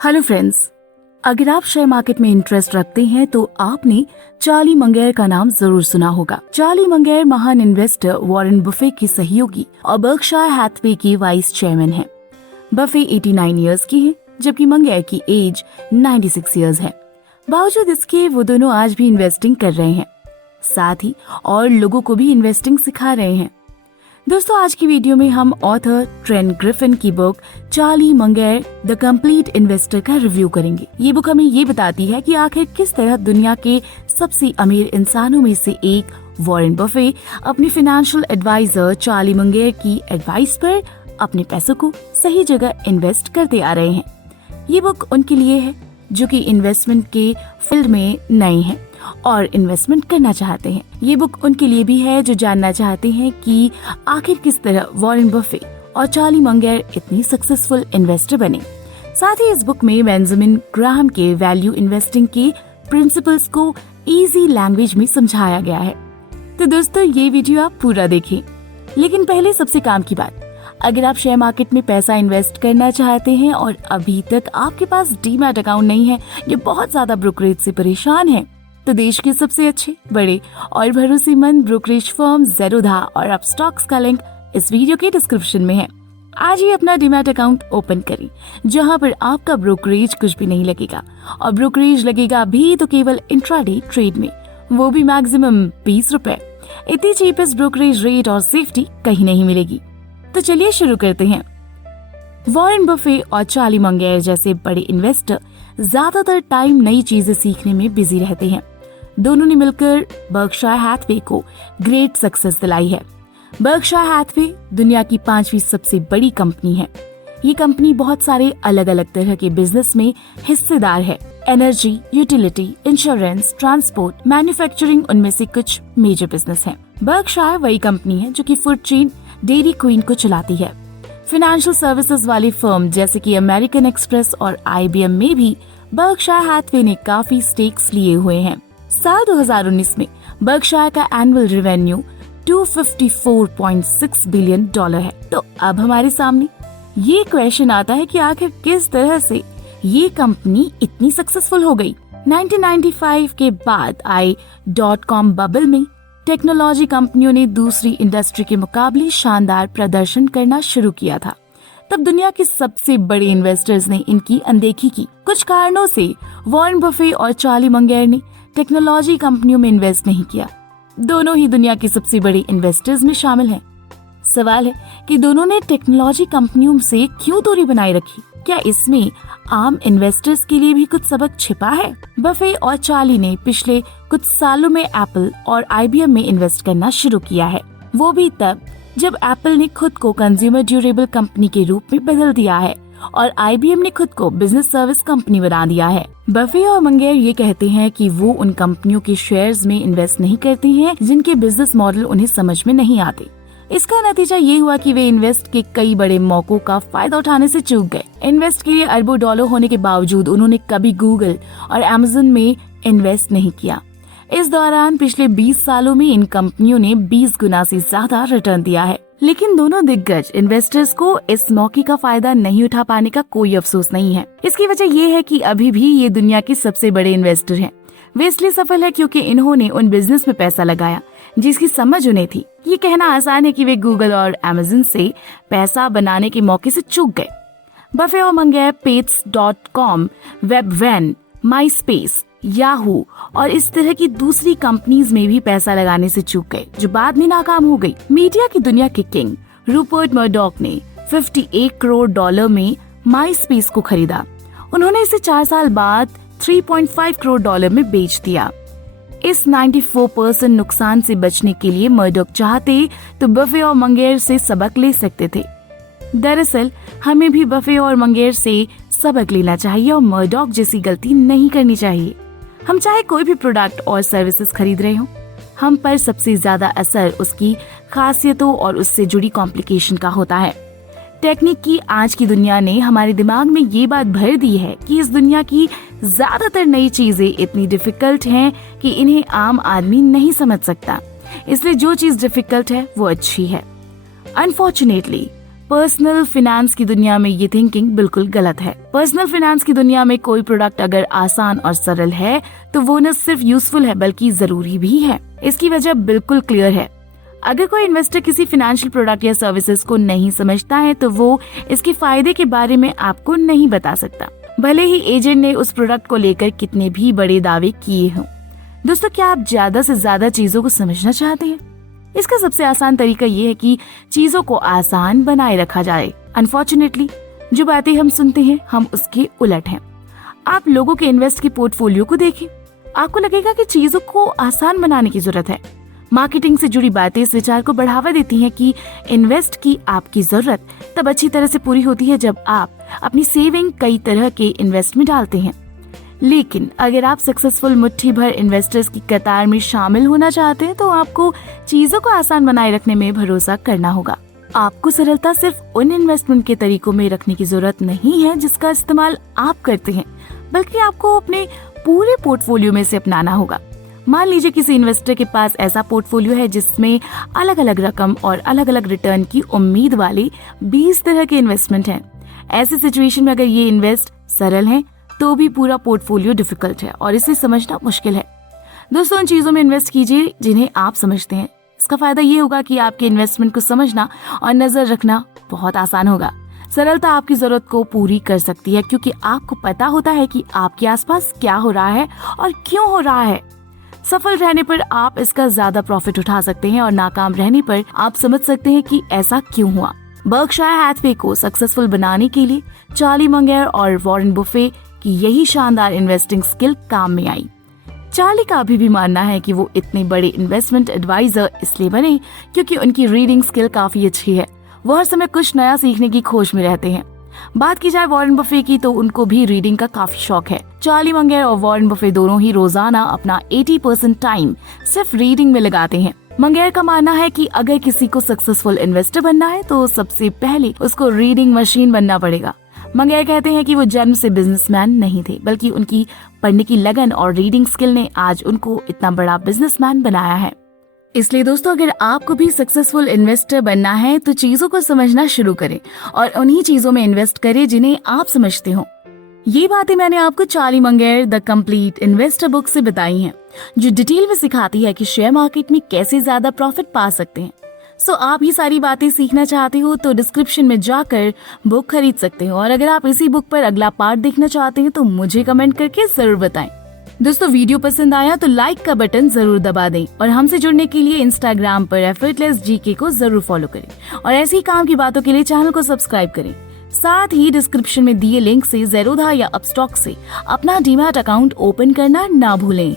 Hello friends, अगर आप share market में इंटरेस्ट रखते हैं तो आपने चार्ली मंगेर का नाम जरूर सुना होगा। चार्ली मंगेर महान इन्वेस्टर वॉरेन बफे के सहयोगी और बर्कशायर हैथवे के वाइस चेयरमैन हैं। बफे 89 इयर्स की हैं, जबकि मंगेर की एज 96 इयर्स है। बावजूद इसके वो दोनों आज भी इन्वेस्टिंग कर रहे हैं, साथ ही और लोगों को भी इन्वेस्टिंग सिखा रहे हैं। दोस्तों, आज की वीडियो में हम ऑथर ट्रेंट ग्रिफिन की book Charlie Munger the complete investor का रिव्यू करेंगे। ये बुक हमें ये बताती है कि आखिर किस तरह दुनिया के सबसे अमीर इंसानों में से एक वॉरेन बफे अपने फाइनेंशियल एडवाइजर चार्ली मंगेर की एडवाइस पर अपने पैसों को सही जगह इन्वेस्ट करते आ रहे हैं। ये बुक उनके लिए है जो कि इन्वेस्टमेंट के फील्ड में नए हैं और इन्वेस्टमेंट करना चाहते हैं। ये बुक उनके लिए भी है जो जानना चाहते हैं कि आखिर किस तरह वॉरेन बफे और चार्ली मंगेर इतनी सक्सेसफुल इन्वेस्टर बने। साथ ही इस बुक में बेंजामिन ग्राहम के वैल्यू इन्वेस्टिंग के प्रिंसिपल्स को इजी लैंग्वेज में समझाया गया है। तो दोस्तों, ये वीडियो आप पूरा देखें। लेकिन पहले सबसे काम की बात, अगर आप शेयर मार्केट में पैसा इन्वेस्ट करना चाहते हैं और अभी तक आपके पास डीमैट अकाउंट नहीं है या बहुत ज्यादा ब्रोकरेज से परेशान हैं, तो देश के सबसे अच्छे, बड़े और भरोसेमंद ब्रोकरेज फर्म ज़ेरोधा और अपस्टॉक्स का लिंक इस वीडियो के डिस्क्रिप्शन में है। आज ही अपना डीमैट अकाउंट ओपन करें, जहां पर आपका ब्रोकरेज कुछ भी नहीं लगेगा, और ब्रोकरेज लगेगा भी तो केवल इंट्राडे ट्रेड में, वो भी मैक्सिमम 20 रुपए। इतनी चीपेस्ट ब्रोकरेज रेट और सेफ्टी कहीं नहीं मिलेगी। तो चलिए शुरू करते हैं। वॉरेन बफे और चार्ली मंगेर जैसे बड़े इन्वेस्टर ज्यादातर टाइम नई चीजें सीखने में बिजी रहते हैं। दोनों ने मिलकर बर्कशायर हैथवे को ग्रेट सक्सेस दिलाई है। बर्कशायर हैथवे दुनिया की 5वीं सबसे बड़ी कंपनी है। ये कंपनी बहुत सारे अलग अलग तरह के बिजनेस में हिस्सेदार है। Energy, utility, insurance, transport, manufacturing उनमें से कुछ मेजर बिजनेस हैं। बर्कशायर वही कंपनी है जो कि फूड चेन डेयरी क्वीन को चलाती है। फाइनेंशियल सर्विसेज वाली फर्म जैसे कि अमेरिकन एक्सप्रेस और IBM में भी बर्कशायर हैथवे ने काफी स्टेक्स लिए हुए हैं। साल 2019 में बर्कशायर का एनुअल रेवेन्यू $254.6 बिलियन है। तो अब हमारे सामने ये क्वेश्चन आता है कि आखिर किस तरह से ये कंपनी इतनी सक्सेसफुल हो गई। 1995 के बाद आए .com बबल में टेक्नोलॉजी कंपनियों ने दूसरी इंडस्ट्री के मुकाबले शानदार प्रदर्शन करना शुरू किया था। तब दुनिया के सबसे बड़े इन्वेस्टर्स ने इनकी अनदेखी की। कुछ कारणों से वॉरेन बफे और चार्ली मंगेर ने टेक्नोलॉजी कंपनियों में इन्वेस्ट नहीं किया। दोनों ही दुनिया के सबसे बड़े इन्वेस्टर्स में शामिल हैं। सवाल है कि दोनों ने टेक्नोलॉजी कंपनियों से क्यों दूरी बनाए रखी? क्या इसमें आम इन्वेस्टर्स के लिए भी कुछ सबक छिपा है? बफे और चार्ली ने पिछले कुछ सालों में एप्पल और IBM में इन्वेस्ट करना शुरू किया है, वो भी तब जब एप्पल ने खुद को कंज्यूमर ड्यूरेबल कंपनी के रूप में बदल दिया है और IBM ने खुद को बिजनेस सर्विस कंपनी बना दिया है। बफे और मंगेर ये कहते हैं कि वो उन कंपनियों के शेयर्स में इन्वेस्ट नहीं करते हैं जिनके बिजनेस मॉडल उन्हें समझ में नहीं आते। इसका नतीजा ये हुआ कि वे इन्वेस्ट के कई बड़े मौकों का फायदा उठाने से चूक गए। इन्वेस्ट के लिए अरबों डॉलर होने के बावजूद उन्होंने कभी गूगल और Amazon में इन्वेस्ट नहीं किया। इस दौरान पिछले 20 सालों में इन कंपनियों ने 20 गुना से ज्यादा रिटर्न दिया है। लेकिन दोनों दिग्गज इन्वेस्टर्स को इस मौके का फायदा नहीं उठा पाने का कोई अफसोस नहीं है। इसकी वजह ये है कि अभी भी ये दुनिया के सबसे बड़े इन्वेस्टर हैं। वे इसलिए सफल है क्योंकि इन्होंने उन बिजनेस में पैसा लगाया जिसकी समझ उन्हें थी। ये कहना आसान है कि वे गूगल और Amazon से पैसा बनाने के मौके से चूक गए। बफे और मंगेर Pets.com, वेब1, माईस्पेस, याहू और इस तरह की दूसरी कंपनीज में भी पैसा लगाने से चूक गए, जो बाद में नाकाम हो गई। मीडिया की दुनिया के किंग रूपर्ट मर्डॉक ने $58 करोड़ में माईस्पेस को खरीदा। उन्होंने इसे 4 साल बाद $3.5 करोड़ में बेच दिया। इस 94% नुकसान से बचने के लिए मर्डॉक चाहते तो बफे और मंगेर से सबक ले सकते थे। दरअसल हमें भी बफे और मंगेर से सबक लेना चाहिए और मर्डॉक जैसी गलती नहीं करनी चाहिए। हम चाहे कोई भी प्रोडक्ट और सर्विसेज खरीद रहे हो, हम पर सबसे ज्यादा असर उसकी खासियतों और उससे जुड़ी कॉम्प्लिकेशन का होता है। टेक्निक की आज की दुनिया ने हमारे दिमाग में ये बात भर दी है कि इस दुनिया की ज्यादातर नई चीजें इतनी डिफिकल्ट हैं कि इन्हें आम आदमी नहीं समझ सकता। इसलिए जो चीज डिफिकल्ट है वो अच्छी है। अनफॉर्चुनेटली पर्सनल फाइनेंस की दुनिया में ये थिंकिंग बिल्कुल गलत है। पर्सनल फाइनेंस की दुनिया में कोई प्रोडक्ट अगर आसान और सरल है तो वो न सिर्फ यूजफुल है बल्कि जरूरी भी है। इसकी वजह बिल्कुल क्लियर है। अगर कोई इन्वेस्टर किसी फाइनेंशियल प्रोडक्ट या सर्विसेज को नहीं समझता है तो वो इसके फायदे के बारे में आपको नहीं बता सकता, भले ही एजेंट ने उस प्रोडक्ट को लेकर कितने भी बड़े दावे किए हों। दोस्तों, क्या आप ज्यादा से ज्यादा चीजों को समझना चाहते हैं? इसका सबसे आसान तरीका ये है कि चीजों को आसान बनाए रखा जाए। अनफॉर्चुनेटली जो बातें हम सुनते हैं हम उसके उलट हैं। आप लोगों के इन्वेस्ट के पोर्टफोलियो को देखें, आपको लगेगा कि चीजों को आसान बनाने की जरूरत है। मार्केटिंग से जुड़ी बातें इस विचार को बढ़ावा देती हैं कि इन्वेस्ट की आपकी जरूरत तब अच्छी तरह से पूरी होती है जब आप अपनी सेविंग कई तरह के इन्वेस्ट में डालते हैं। लेकिन अगर आप सक्सेसफुल मुट्ठी भर इन्वेस्टर्स की कतार में शामिल होना चाहते हैं तो आपको चीजों को आसान बनाए रखने में भरोसा करना होगा। आपको सरलता सिर्फ उन इन्वेस्टमेंट के तरीकों में रखने की जरूरत नहीं है जिसका इस्तेमाल आप करते हैं, बल्कि आपको अपने पूरे पोर्टफोलियो में से अपनाना होगा। मान लीजिए किसी इन्वेस्टर के पास ऐसा पोर्टफोलियो है जिसमें अलग अलग रकम और अलग अलग रिटर्न की उम्मीद वाले 20 तरह के इन्वेस्टमेंट हैं। ऐसी सिचुएशन में अगर ये इन्वेस्ट सरल हैं तो भी पूरा पोर्टफोलियो डिफिकल्ट है और इसे समझना मुश्किल है। दोस्तों, उन चीजों में इन्वेस्ट कीजिए जिन्हें आप समझते हैं। इसका फायदा ये होगा कि आपके इन्वेस्टमेंट को समझना और नजर रखना बहुत आसान होगा। सरलता आपकी जरूरत को पूरी कर सकती है क्योंकि आपको पता होता है कि आपके आसपास क्या हो रहा है और क्यों हो रहा है। सफल रहने पर आप इसका ज्यादा प्रॉफिट उठा सकते हैं और नाकाम रहने पर आप समझ सकते हैं कि ऐसा क्यों हुआ। बर्कशायर हैथवे को सक्सेसफुल बनाने के लिए चार्ली मंगेर और वॉरेन बुफे की यही शानदार इन्वेस्टिंग स्किल काम में आई। चार्ली का अभी भी मानना है कि वो इतने बड़े इन्वेस्टमेंट एडवाइजर इसलिए बने क्योंकि उनकी रीडिंग स्किल काफी अच्छी है। वो हर समय कुछ नया सीखने की खोज में रहते हैं। बात की जाए वॉरेन बफे की तो उनको भी रीडिंग का काफी शौक है। चार्ली मंगेर और वॉरेन बफे दोनों ही रोजाना अपना 80% टाइम सिर्फ रीडिंग में लगाते हैं। मंगेर का मानना है कि अगर किसी को सक्सेसफुल इन्वेस्टर बनना है तो सबसे पहले उसको रीडिंग मशीन बनना पड़ेगा। मंगेर कहते हैं कि वो जन्म से बिजनेसमैन नहीं थे, बल्कि उनकी पढ़ने की लगन और रीडिंग स्किल ने आज उनको इतना बड़ा बिजनेसमैन बनाया है। इसलिए दोस्तों, अगर आपको भी सक्सेसफुल इन्वेस्टर बनना है तो चीजों को समझना शुरू करें और उन्हीं चीजों में इन्वेस्ट करें जिन्हें आप समझते हो। ये बातें मैंने आपको Charlie Munger the complete investor book से बताई हैं, जो डिटेल में सिखाती है कि शेयर मार्केट में कैसे ज्यादा प्रॉफिट पा सकते हैं। सो आप ये सारी बातें सीखना चाहते हो तो डिस्क्रिप्शन में जाकर बुक खरीद सकते हो। और अगर आप इसी बुक पर अगला पार्ट देखना चाहते हैं तो मुझे कमेंट करके जरूर बताएं। दोस्तों, वीडियो पसंद आया तो लाइक का बटन जरूर दबा दें और हमसे जुड़ने के लिए इंस्टाग्राम पर एफर्टलेस जीके को जरूर फॉलो करें और ऐसी ही काम की बातों के लिए चैनल को सब्सक्राइब करें। साथ ही डिस्क्रिप्शन में दिए लिंक से ज़ेरोधा या अपस्टॉक से अपना डीमैट अकाउंट ओपन करना ना भूलें।